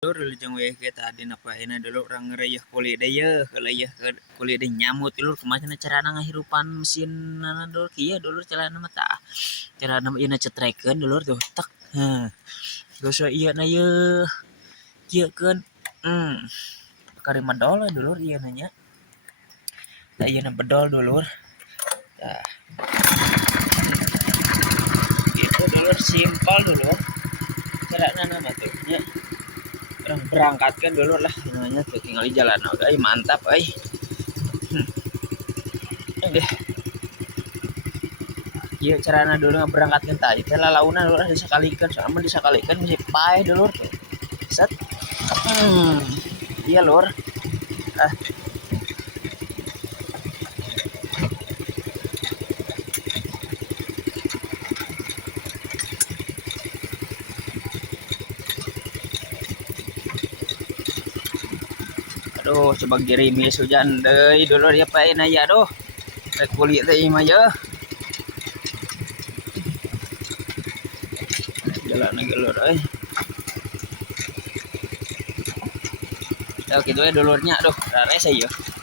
Dulur jeung we kita tadi napaina dulu orang ngereyeh kulit deui ngereyeh kulit deui nyamut dulur kumaha carana ngahirupan mesinna dulur kieu dulur carana mah tah carana ieu cetrekeun dulur tuh tek geus ieu na kieukeun kari medol dulur ieu na nya da ieu na bedol dulur tah gitu dulur simpel dulur carana mah tuh nya orang berangkatkan dulu lah namanya tuh tinggal di jalan oke mantap deh iya carana dulu berangkatkan tadi teh lalauna dulu disakalikan soalnya disakalikan mesti pae dulu tuh set iya lur aduh coba gerimis hujan deui dulu ya pae na ya aduh rek kulit teh mah ya jalan lagi lur ya gitu ya dulurnya aduh rese ya